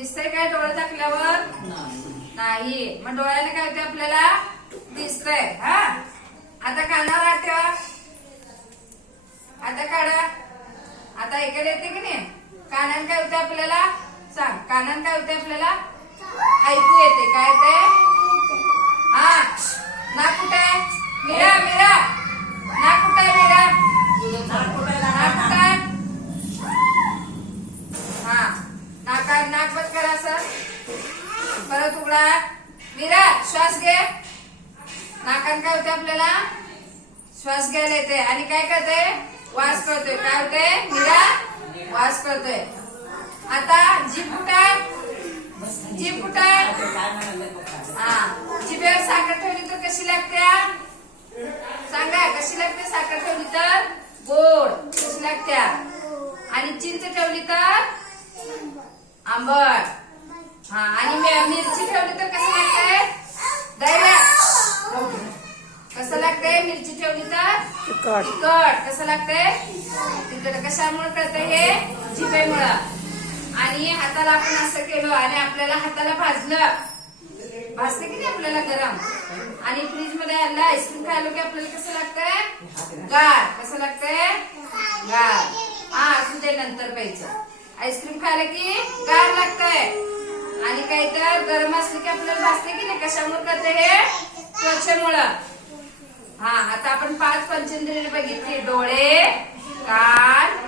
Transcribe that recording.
दिसतंय काय डोळे टाकल्यावर नाही. मग डोळ्याने काय होते आपल्याला दिसतंय हा? आता कानावर ठेवा. आता काढा. आता इकडे येते की नाही? कानान काय होते आपल्याला? सांग. कानान काय होते आपल्याला? ऐकू येते. काय ते हा. ना कुठे? मिरा मिरा. ना कुठे मिरा? ना कुठे हा. नाका नाक असं परत उघडा. मीरा श्वास घे. नाकान काय होते आपल्याला? श्वास घ्यायला येते आणि काय करते वास करतोय. काय होते मीरा वास करतोय. आता जीभ कुठाय आहे जीभ हा. जिभेवर साखर ठेवली तर कशी लागते सांगा कशी लागते साखर ठेवली तर? गोड. कशी लागते आणि चिंच ठेवली तर? आंबट. हा आणि मि- मिरची ठेवली तर कसं लागते दैऱ्या कसं लागते मिरची ठेवली तर? तिखट. कसं लागते तिखट. कशामुळे कळतं हे? जिभेमुळं. आणि हाताला आपण असं केलं आणि आपल्याला हाताला भाजलं. भाजते की नाही आपल्याला गरम? आणि फ्रीजमध्ये आणलं आईस्क्रीम खायला की आपल्याला कसं लागतंय? गार. कसं लागतंय? गार. हा असू दे नंतर प्यायचं. आईस्क्रीम खायला की गार लागतंय. आणि काही तर गरम असले की आपल्याला भासते की नाही? कशामुळे करते हे? त्वचेमुळं. हा आता आपण पाच पंचेंद्रिय बघितली. डोळे कान